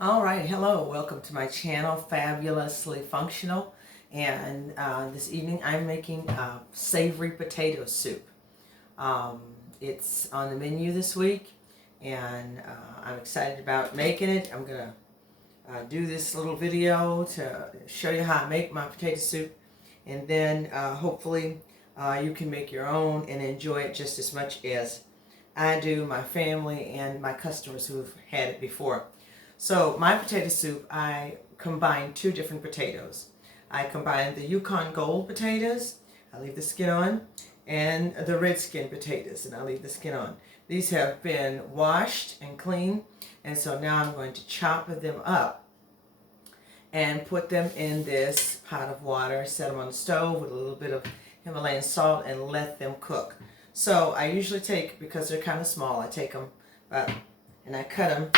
All right, hello, welcome to my channel, Fabulously Functional. And this evening I'm making savory potato soup. Um, it's on the menu this week, and I'm excited about making it. I'm going to do this little video to show you how I make my potato soup, and then hopefully you can make your own and enjoy it just as much as I do, my family, and my customers who have had it before. So my potato soup, I combine two different potatoes. I combine the Yukon Gold potatoes, I leave the skin on, and the red skin potatoes, and I leave the skin on. These have been washed and cleaned, and so now I'm going to chop them up and put them in this pot of water, set them on the stove with a little bit of Himalayan salt, and let them cook. So I usually take, because they're kind of small, I take them and I cut them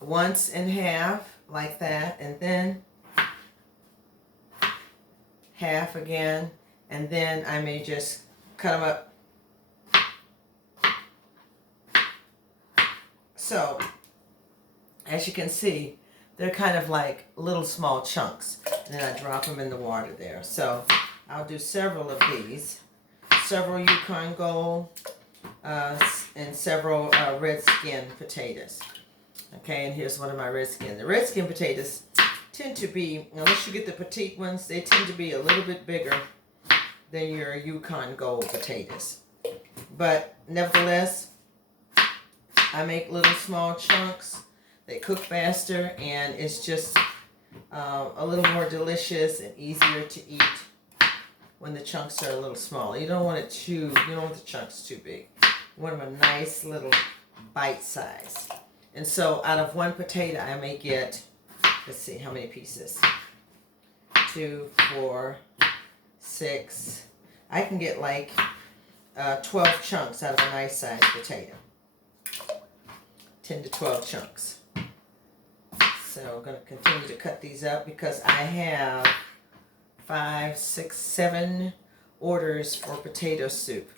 once in half like that, and then half again, and then I may just cut them up. So as you can see, they're kind of like little small chunks, and then I drop them in the water there. So I'll do several of these, several Yukon Gold and several red skin potatoes. Okay, and here's one of my red skin. The red skin potatoes tend to be, unless you get the petite ones, they tend to be a little bit bigger than your Yukon Gold potatoes. But nevertheless, I make little small chunks. They cook faster, and it's just a little more delicious and easier to eat when the chunks are a little small. You don't want you don't want the chunks too big. You want them a nice little bite size. And so out of one potato, I may get, let's see, how many pieces? 2, 4, 6. I can get like 12 chunks out of a nice sized potato. 10 to 12 chunks. So I'm going to continue to cut these up because I have 5, 6, 7 orders for potato soup.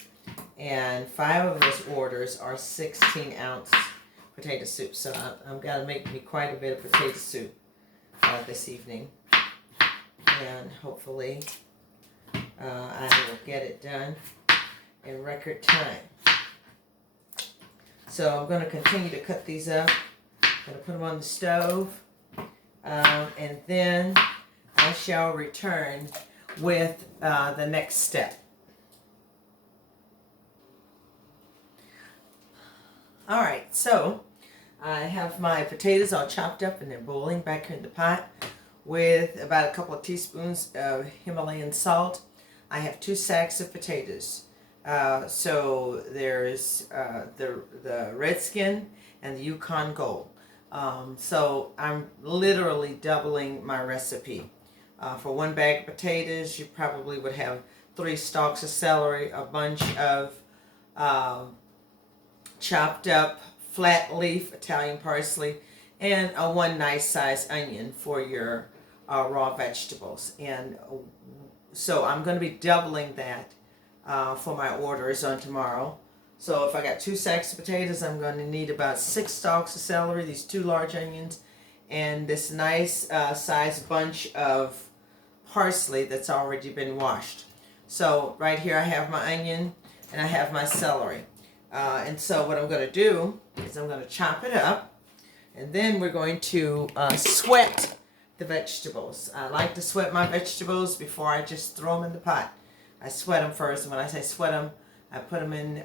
And 5 of those orders are 16-ounce potato soup. So I've got to make me quite a bit of potato soup this evening. And hopefully I will get it done in record time. So I'm going to continue to cut these up. I'm going to put them on the stove. And then I shall return with the next step. All right, so I have my potatoes all chopped up, and they're boiling back in the pot with about a couple of teaspoons of Himalayan salt. I have 2 sacks of potatoes. So there's the red skin and the Yukon Gold. So I'm literally doubling my recipe. For 1 bag of potatoes, you probably would have 3 stalks of celery, a bunch of chopped up flat leaf Italian parsley, and a 1 nice size onion for your raw vegetables. And so I'm going to be doubling that for my orders on tomorrow. So if I got 2 sacks of potatoes, I'm going to need about 6 stalks of celery, these 2 large onions, and this nice sized bunch of parsley that's already been washed. So right here I have my onion and I have my celery. And so what I'm going to do is I'm going to chop it up, and then we're going to sweat the vegetables. I like to sweat my vegetables before I just throw them in the pot. I sweat them first, and when I say sweat them, I put them in,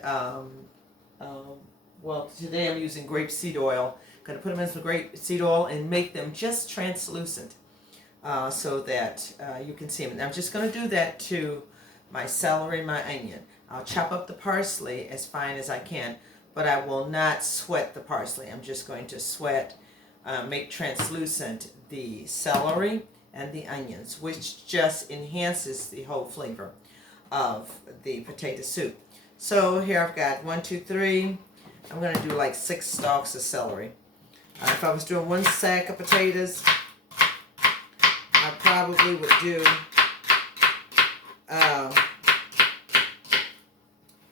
well, today I'm using grapeseed oil. I'm going to put them in some grapeseed oil and make them just translucent so that you can see them. And I'm just going to do that to my celery and my onion. I'll chop up the parsley as fine as I can, but I will not sweat the parsley. I'm just going to make translucent the celery and the onions, which just enhances the whole flavor of the potato soup. So here I've got 1, 2, 3. I'm going to do like 6 stalks of celery. If I was doing 1 sack of potatoes, I probably would do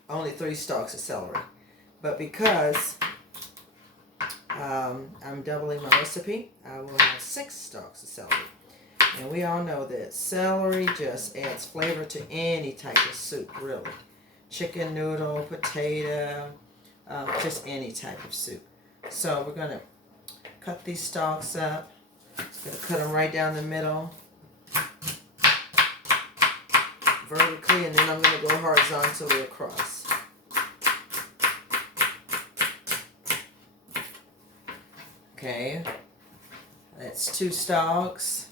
only 3 stalks of celery. But because I'm doubling my recipe. I will have 6 stalks of celery. And we all know that celery just adds flavor to any type of soup, really. Chicken noodle, potato, just any type of soup. So we're going to cut these stalks up. Going to cut them right down the middle, vertically, and then I'm going to go horizontally across. Okay, that's 2 stalks.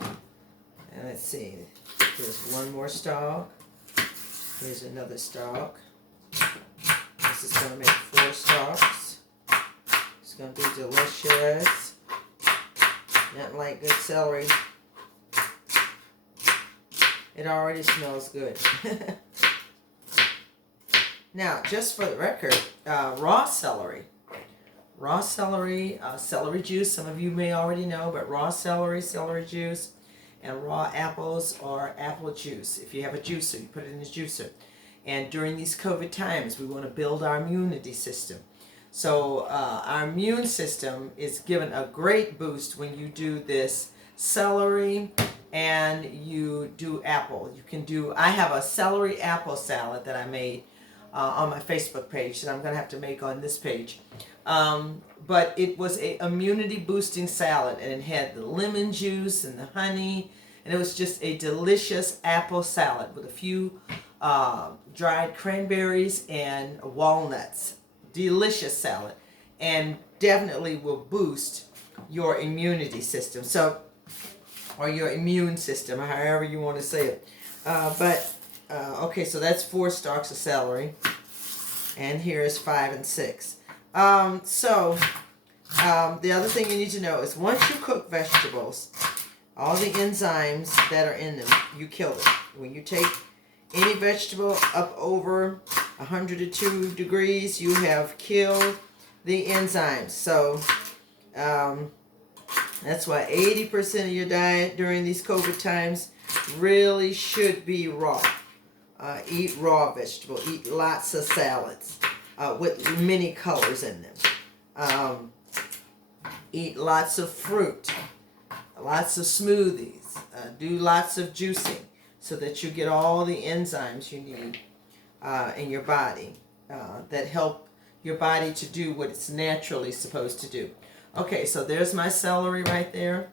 And let's see, here's one more stalk. Here's another stalk. This is going to make 4 stalks. It's going to be delicious. Nothing like good celery. It already smells good. Now, just for the record, raw celery. Raw celery, celery juice, some of you may already know, but raw celery, celery juice, and raw apples or apple juice. If you have a juicer, you put it in the juicer. And during these COVID times, we want to build our immunity system. So our immune system is given a great boost when you do this celery and you do apple. You can do, I have a celery apple salad that I made on my Facebook page that I'm going to have to make on this page. But it was a immunity boosting salad, and it had the lemon juice and the honey, and it was just a delicious apple salad with a few dried cranberries and walnuts. Delicious salad, and definitely will boost your immunity system. So, or your immune system, however you want to say it. Okay, so that's 4 stalks of celery, and here is 5 and 6. The other thing you need to know is once you cook vegetables, all the enzymes that are in them, you kill them. When you take any vegetable up over 102 degrees, you have killed the enzymes. So that's why 80% of your diet during these COVID times really should be raw. Eat raw vegetable. Eat lots of salads with many colors in them. Eat lots of fruit. Lots of smoothies. Do lots of juicing so that you get all the enzymes you need in your body that help your body to do what it's naturally supposed to do. Okay, so there's my celery right there.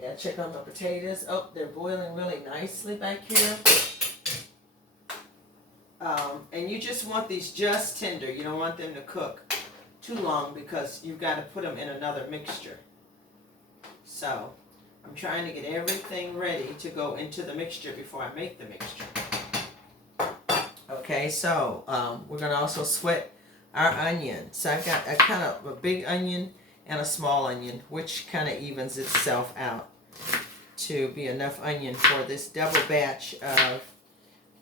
Yeah, check on my potatoes. Oh, they're boiling really nicely back here. And you just want these just tender. You don't want them to cook too long because you've got to put them in another mixture. So I'm trying to get everything ready to go into the mixture before I make the mixture. Okay, so we're going to also sweat our onion. So I've got a kind of a big onion and a small onion, which kind of evens itself out to be enough onion for this double batch of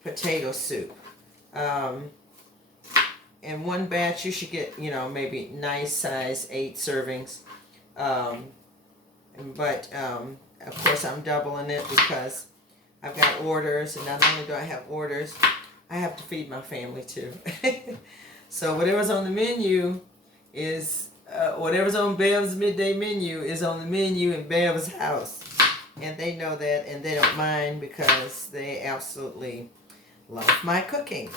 potato soup. In one batch, you should get, maybe nice size 8 servings. But of course, I'm doubling it because I've got orders, and not only do I have orders, I have to feed my family too. So whatever's on the menu is, whatever's on Bev's midday menu is on the menu in Bev's house. And they know that, and they don't mind because they absolutely love my cooking.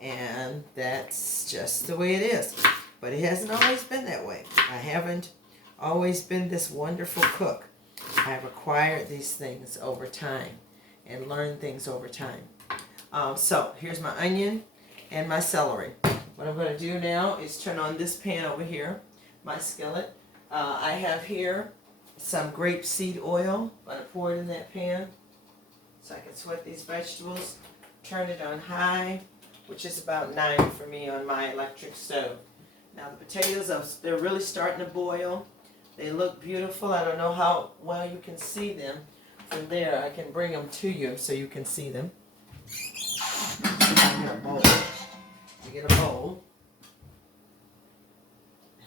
And that's just the way it is. But it hasn't always been that way. I haven't always been this wonderful cook. I've acquired these things over time and learned things over time. So here's my onion and my celery. What I'm going to do now is turn on this pan over here, my skillet. I have here some grapeseed oil. I'm going to pour it in that pan so I can sweat these vegetables. Turn it on high, which is about 9 for me on my electric stove. Now the potatoes, they're really starting to boil. They look beautiful. I don't know how well you can see them from there. I can bring them to you so you can see them. I get a bowl. You get a bowl.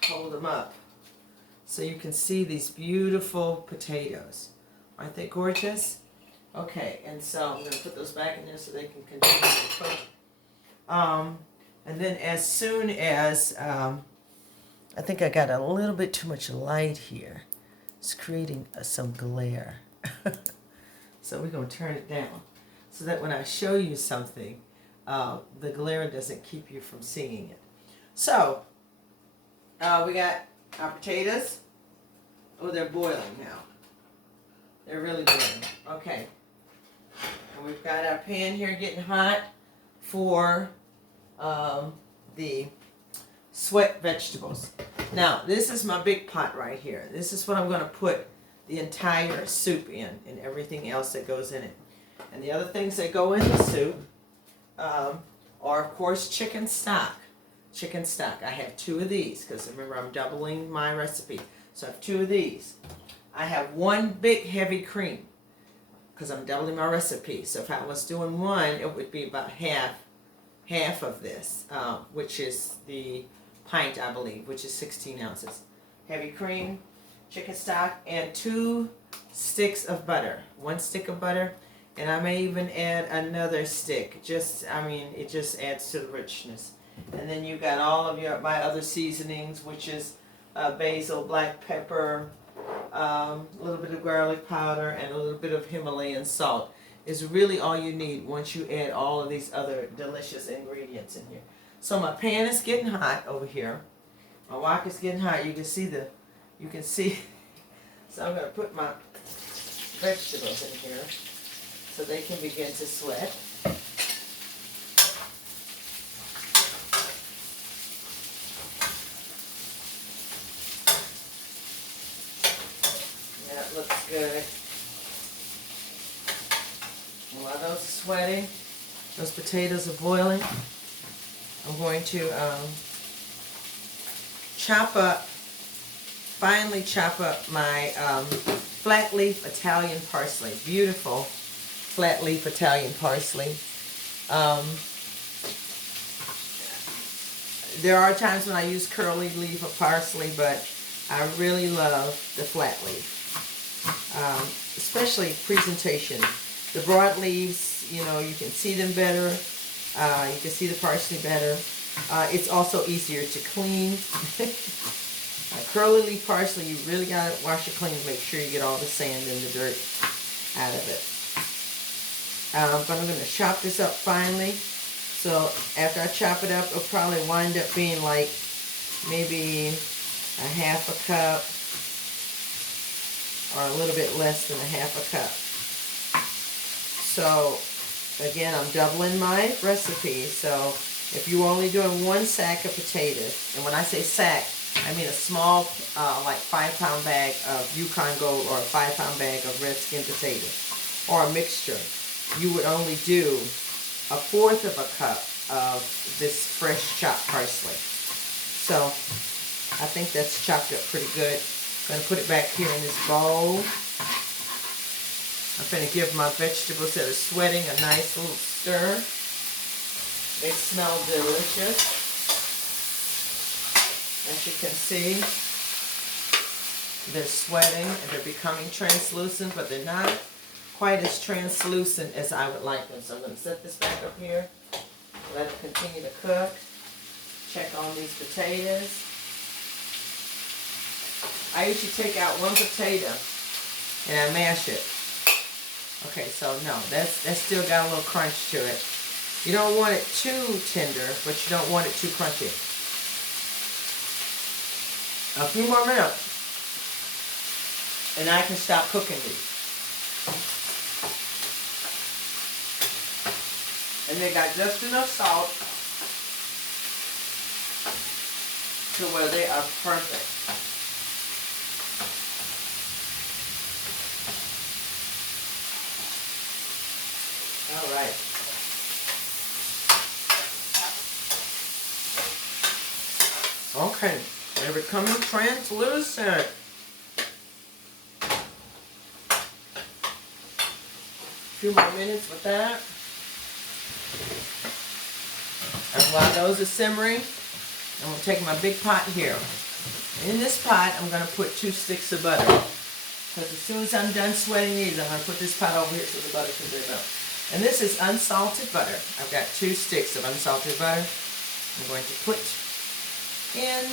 Hold them up so you can see these beautiful potatoes. Aren't they gorgeous? Okay, and so I'm going to put those back in there so they can continue to cook. And then as soon as I think I got a little bit too much light here. It's creating some glare. So we're going to turn it down so that when I show you something, the glare doesn't keep you from seeing it. So we got our potatoes. Oh, they're boiling now. They're really boiling. Okay. And we've got our pan here getting hot for the sweat vegetables. Now, this is my big pot right here. This is what I'm going to put the entire soup in and everything else that goes in it. And the other things that go in the soup are, of course, chicken stock. Chicken stock. I have 2 of these because remember I'm doubling my recipe. So I have 2 of these. I have 1 big heavy cream because I'm doubling my recipe. So if I was doing 1, it would be about half of this, which is the pint, I believe, which is 16 ounces. Heavy cream, chicken stock, and 2 sticks of butter. 1 stick of butter, and I may even add another stick. It just adds to the richness. And then you got all of my other seasonings, which is basil, black pepper, a little bit of garlic powder, and a little bit of Himalayan salt. Is really all you need once you add all of these other delicious ingredients in here. So my pan is getting hot over here. My wok is getting hot. You can see. So I'm going to put my vegetables in here so they can begin to sweat. That looks good. And while those are sweating, those potatoes are boiling, I'm going to finely chop up my flat leaf Italian parsley. Beautiful flat leaf Italian parsley. There are times when I use curly leaf of parsley, but I really love the flat leaf. Especially presentation. The broad leaves, you can see them better. You can see the parsley better. It's also easier to clean. Curly leaf parsley, you really got to wash it clean to make sure you get all the sand and the dirt out of it. But I'm going to chop this up finely. So after I chop it up, it'll probably wind up being like maybe a half a cup or a little bit less than a half a cup. So again, I'm doubling my recipe. So if you're only doing 1 sack of potatoes, and when I say sack, I mean a small, like 5-pound bag of Yukon Gold or a 5-pound bag of red skin potatoes, or a mixture, you would only do 1/4 of a cup of this fresh chopped parsley. So I think that's chopped up pretty good. I'm going to put it back here in this bowl. I'm going to give my vegetables that are sweating a nice little stir. They smell delicious. As you can see, they're sweating and they're becoming translucent, but they're not quite as translucent as I would like them. So I'm going to set this back up here. Let it continue to cook. Check on these potatoes. I usually take out 1 potato and I mash it. Okay, so no, that's still got a little crunch to it. You don't want it too tender, but you don't want it too crunchy. A few more minutes, and I can stop cooking these. And they got just enough salt to where they are perfect. All right. Okay, they're becoming translucent. A few more minutes with that. And while those are simmering, I'm going to take my big pot here. In this pot, I'm going to put 2 sticks of butter. Because as soon as I'm done sweating these, I'm going to put this pot over here so the butter can drip out. And this is unsalted butter. I've got 2 sticks of unsalted butter. I'm going to put in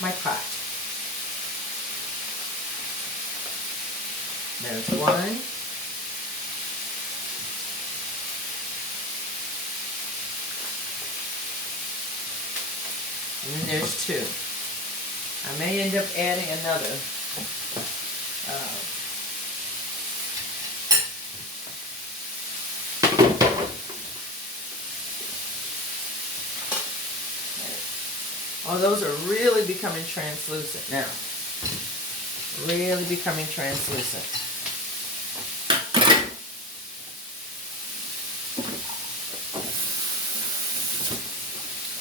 my pot. There's one. And then there's two. I may end up adding another. Oh, those are really becoming translucent now. Really becoming translucent.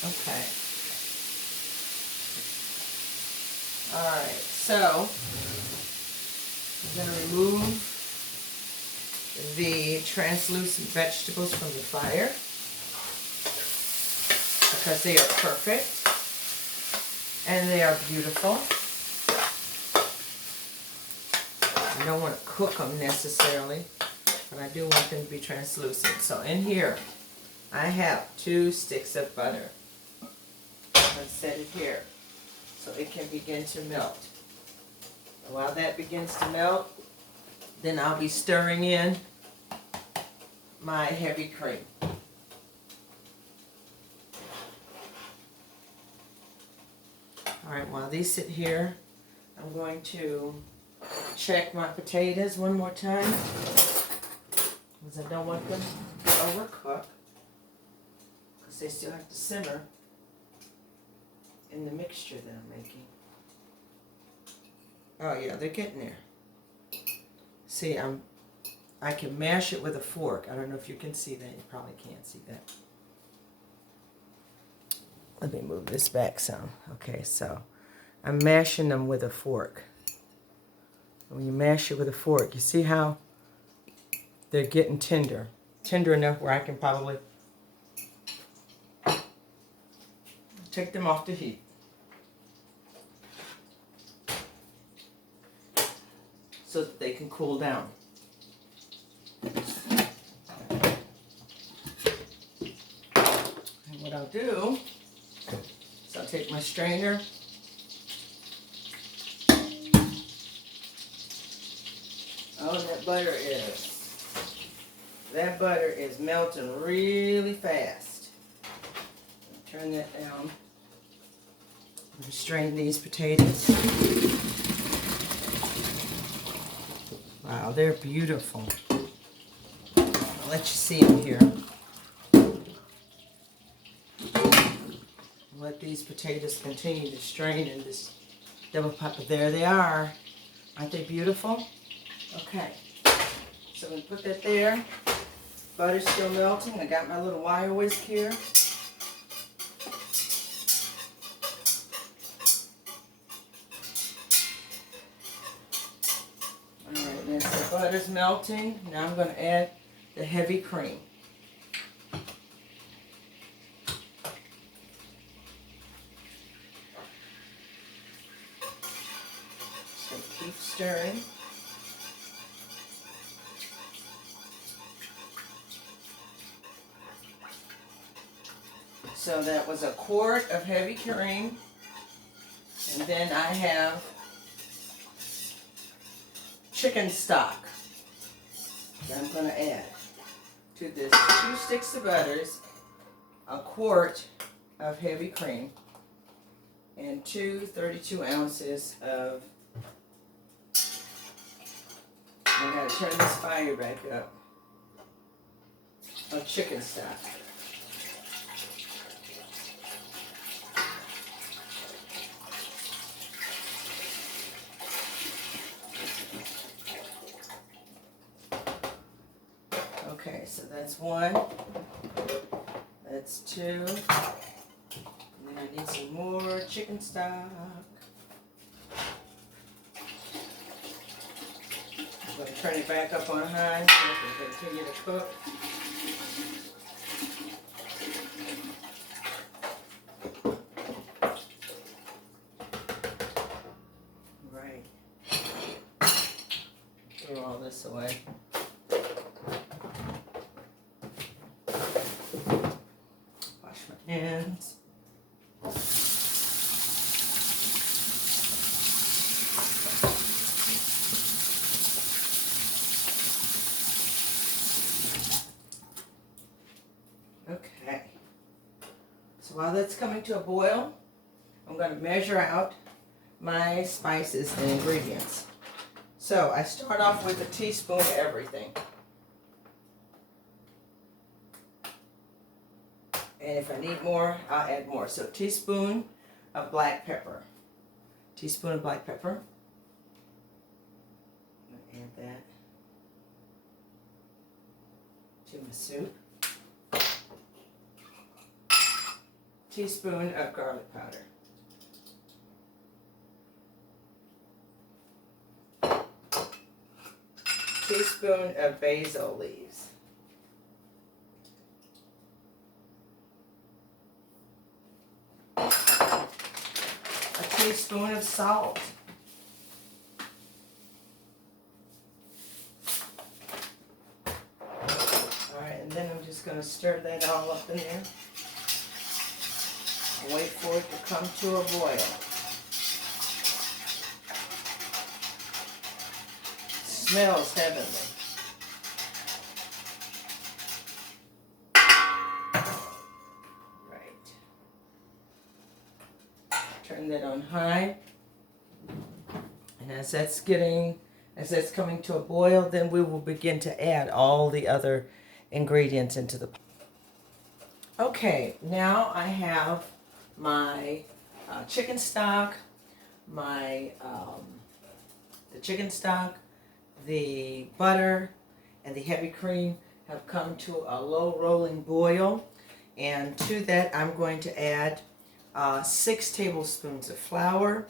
Okay. Alright, so I'm going to remove the translucent vegetables from the fire because they are perfect and they are beautiful. I don't want to cook them necessarily, but I do want them to be translucent. So in here, I have 2 sticks of butter. I'm going to set it here so it can begin to melt. And while that begins to melt, then I'll be stirring in my heavy cream. Alright, while these sit here, I'm going to check my potatoes one more time because I don't want them to overcook because they still have to simmer in the mixture that I'm making. Oh yeah, they're getting there. See, I can mash it with a fork. I don't know if you can see that. You probably can't see that. Let me move this back some. Okay, so I'm mashing them with a fork. When you mash it with a fork, you see how they're getting tender. Tender enough where I can probably take them off the heat. So that they can cool down. And what I'll do is I'll take my strainer . Oh, that butter is melting really fast. Turn that down. I'm going to strain these potatoes. Wow, they're beautiful. I'll let you see them here. Let these potatoes continue to strain in this double pot. But there they are. Aren't they beautiful? Okay. So I'm going to put that there. Butter's still melting. I got my little wire whisk here. Alright, then so butter's melting. Now I'm going to add the heavy cream. So keep stirring. So that was a quart of heavy cream, and then I have chicken stock that I'm going to add to this 2 sticks of butters, a quart of heavy cream, and 2 32 ounces of, I got to turn this fire back up, of chicken stock. Okay, so that's 1, that's 2, and then I need some more chicken stock. I'm going to turn it back up on high so it can continue to cook. Right. Throw all this away. Wash my hands. while that's coming to a boil, I'm going to measure out my spices and ingredients. So I start off with a teaspoon of everything. And if I need more, I'll add more. So teaspoon of black pepper. Teaspoon of black pepper. I'm going to add that to my soup. Teaspoon of garlic powder. Teaspoon of basil leaves. A teaspoon of salt. Alright, and then I'm just going to stir that all up in there. Wait for it to come to a boil. Smells heavenly. Right. Turn that on high. And as that's coming to a boil, then we will begin to add all the other ingredients into the pot. Okay, now I have my chicken stock, the butter, and the heavy cream have come to a low rolling boil. And to that, I'm going to add 6 tablespoons of flour,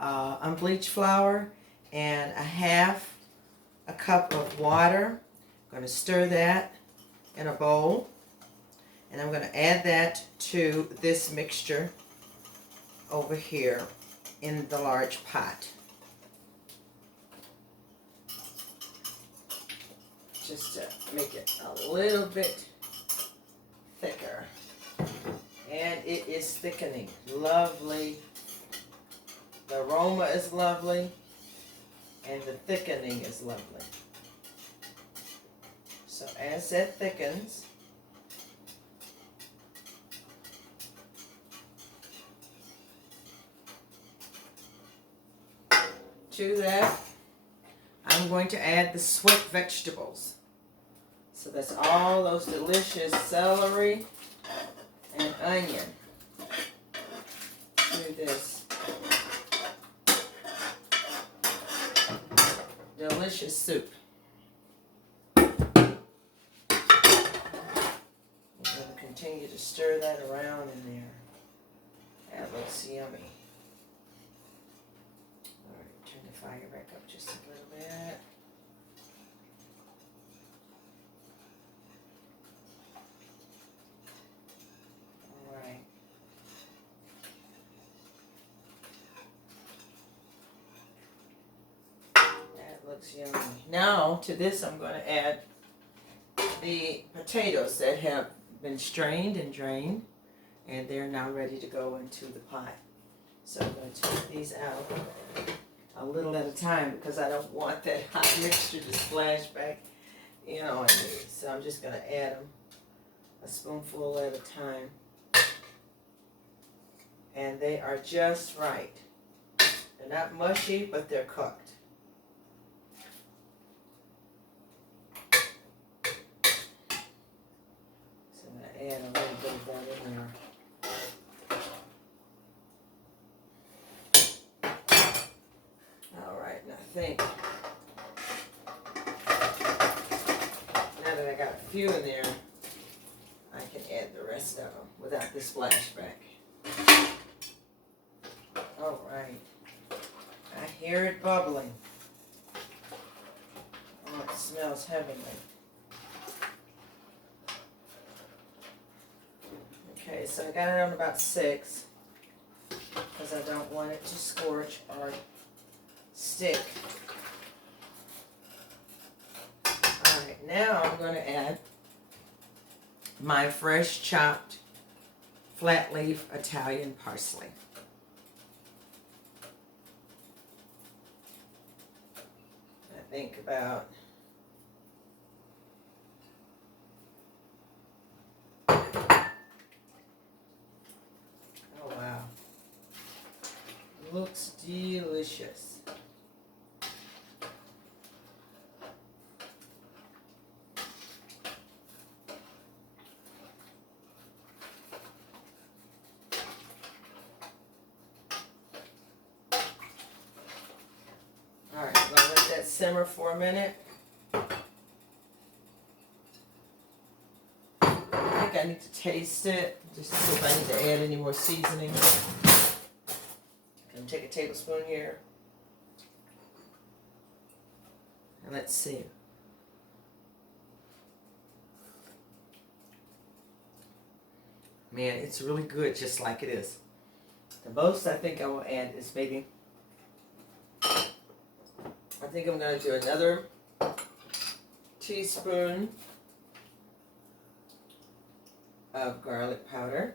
unbleached flour, and a cup of water. I'm going to stir that in a bowl. And I'm going to add that to this mixture over here in the large pot. Just to make it a little bit thicker. And it is thickening. Lovely. The aroma is lovely. And the thickening is lovely. So as that thickens, to that, I'm going to add the sweet vegetables. So that's all those delicious celery and onion to this delicious soup. I'm going to continue to stir that around in there. That looks yummy. Turn the fire back up just a little bit. Alright. That looks yummy. Now to this I'm going to add the potatoes that have been strained and drained, and they're now ready to go into the pot. So I'm going to take these out a little at a time because I don't want that hot mixture to splash back, in me. So I'm just going to add them a spoonful at a time. And they are just right. They're not mushy, but they're cooked. So I'm going to add a little bit of that in there. I think now that I got a few in there, I can add the rest of them without the splashback. All right. I hear it bubbling. Oh, it smells heavenly. Okay, so I got it on about 6 because I don't want it to scorch or stick. Alright, now I'm going to add my fresh chopped flat leaf Italian parsley. I think about looks delicious. All right, I'm gonna let that simmer for a minute. I think I need to taste it, just to see if I need to add any more seasoning. I'm gonna take a tablespoon here. And let's see. Man, it's really good just like it is. The most I think I will add is maybe, I think I'm going to do another teaspoon of garlic powder,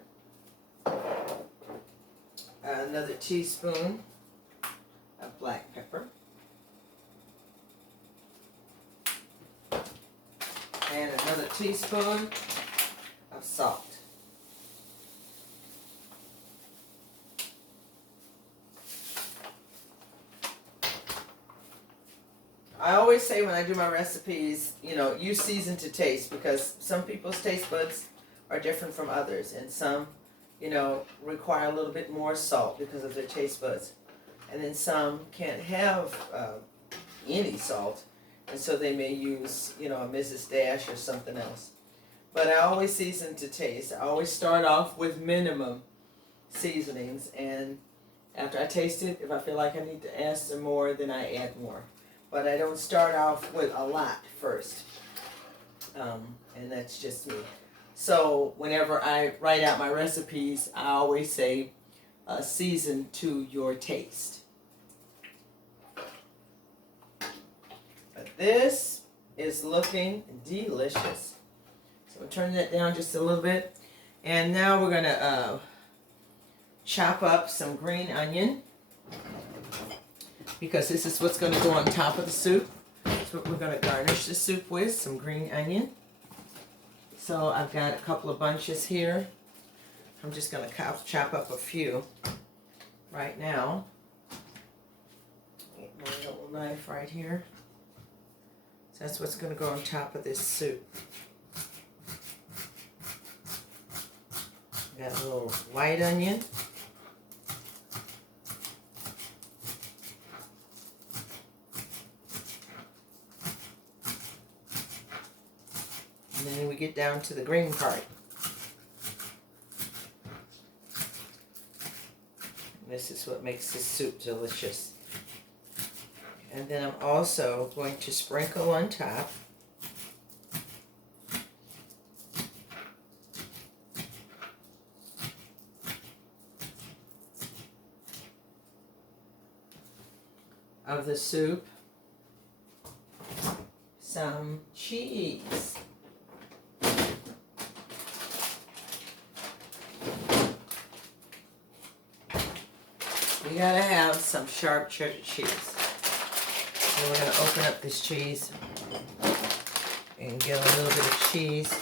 another teaspoon of black pepper, and another teaspoon of salt. I always say when I do my recipes, you know, you season to taste, because some people's taste buds are different from others, and some, you know, require a little bit more salt because of their taste buds, and then some can't have any salt, and so they may use, you know, a Mrs. Dash or something else. But I always season to taste. I always start off with minimum seasonings, and after I taste it, if I feel like I need to add some more, then I add more. But I don't start off with a lot first, and that's just me. So whenever I write out my recipes, I always say season to your taste. But this is looking delicious. So I'm turning that down just a little bit. And now we're going to chop up some green onion, because this is what's going to go on top of the soup. That's what we're going to garnish the soup with, some green onion. So I've got a couple of bunches here. I'm just going to chop up a few right now. Get my little knife right here. So that's what's going to go on top of this soup. Got a little white onion. And then we get down to the green part. And this is what makes this soup delicious. And then I'm also going to sprinkle on top of the soup some cheese. We gotta have some sharp cheddar cheese. So we're gonna open up this cheese and get a little bit of cheese.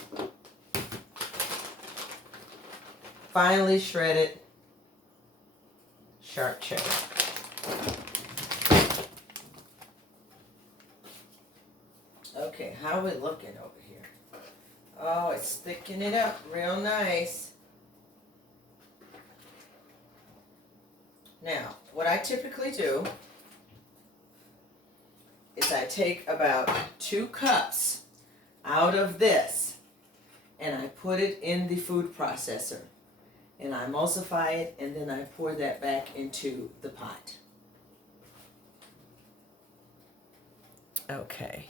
Finely shredded sharp cheddar. Okay, how are we looking over here? Oh, it's thickening it up real nice. Now, what I typically do is I take about 2 cups out of this and I put it in the food processor and I emulsify it, and then I pour that back into the pot. Okay.